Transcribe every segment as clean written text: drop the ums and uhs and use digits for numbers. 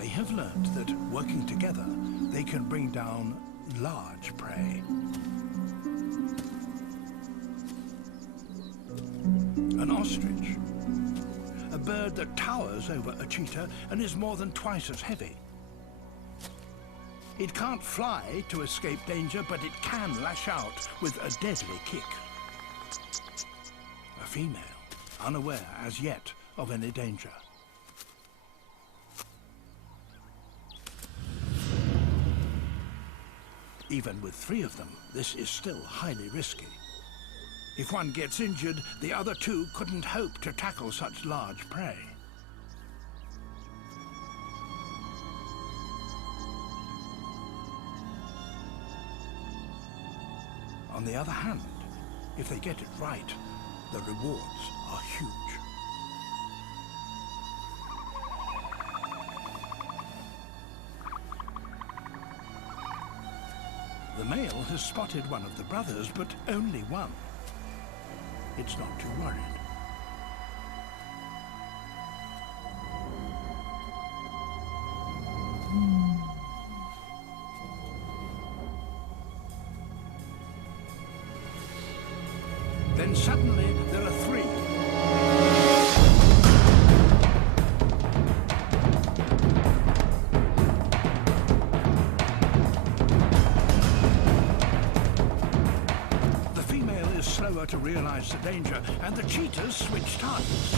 They have learned that working together, they can bring down large prey. An ostrich, a bird that towers over a cheetah and is more than twice as heavy. It can't fly to escape danger, but it can lash out with a deadly kick. A female, unaware as yet of any danger. Even with 3 of them, this is still highly risky. If one gets injured, the other 2 couldn't hope to tackle such large prey. On the other hand, if they get it right, the rewards are huge. The male has spotted one of the brothers, but only one. It's not too worried. Then suddenly there are 3. The female is slower to realize the danger, and the cheetahs switch targets.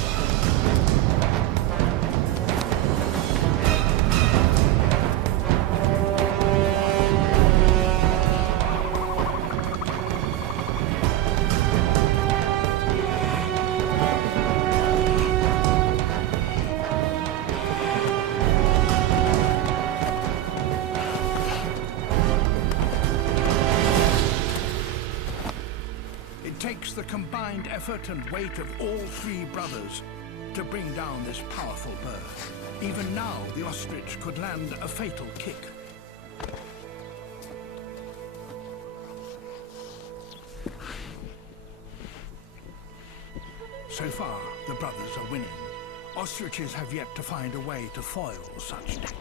It takes the combined effort and weight of all 3 brothers to bring down this powerful bird. Even now, the ostrich could land a fatal kick. So far, the brothers are winning. Ostriches have yet to find a way to foil such tactics.